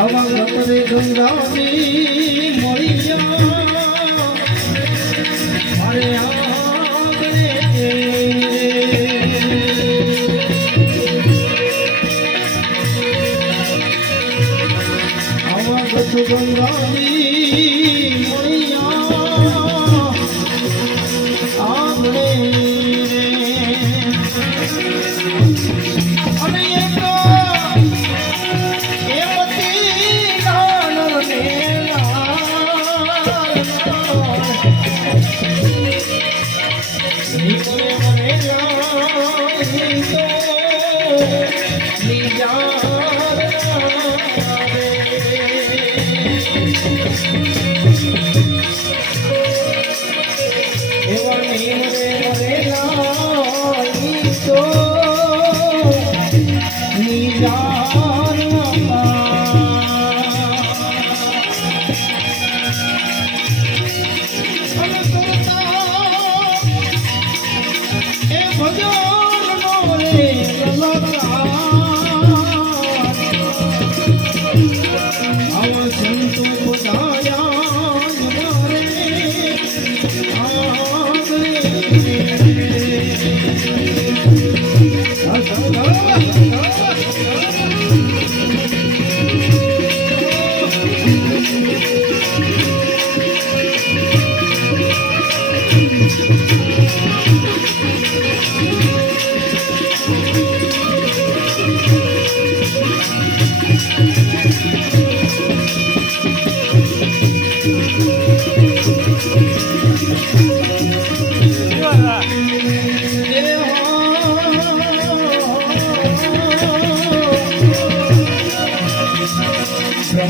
આવા રમરે ગંગાની મળી જા મારે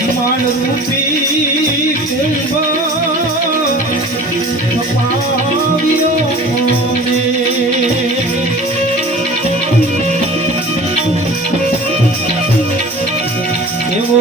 હનુમાન રૂપી કુંભ પાવ્યો એવો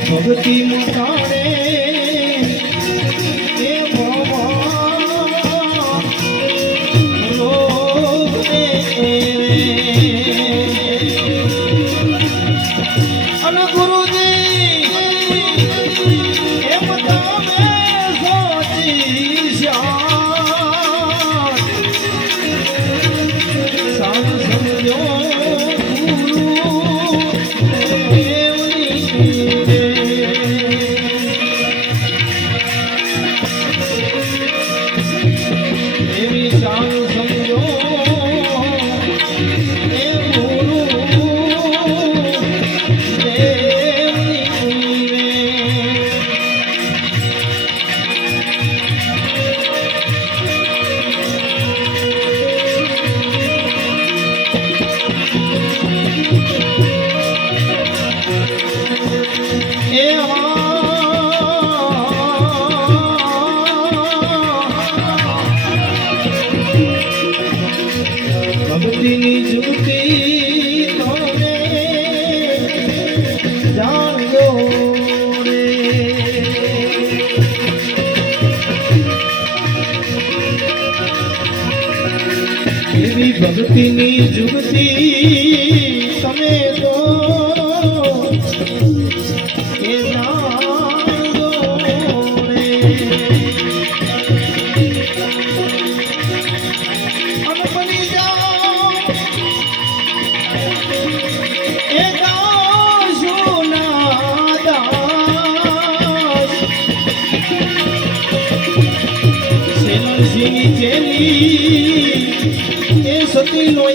ভগতি মুখা ભક્તિની જુગતી તમે સેનસિંહની ચેલી એ સતી નો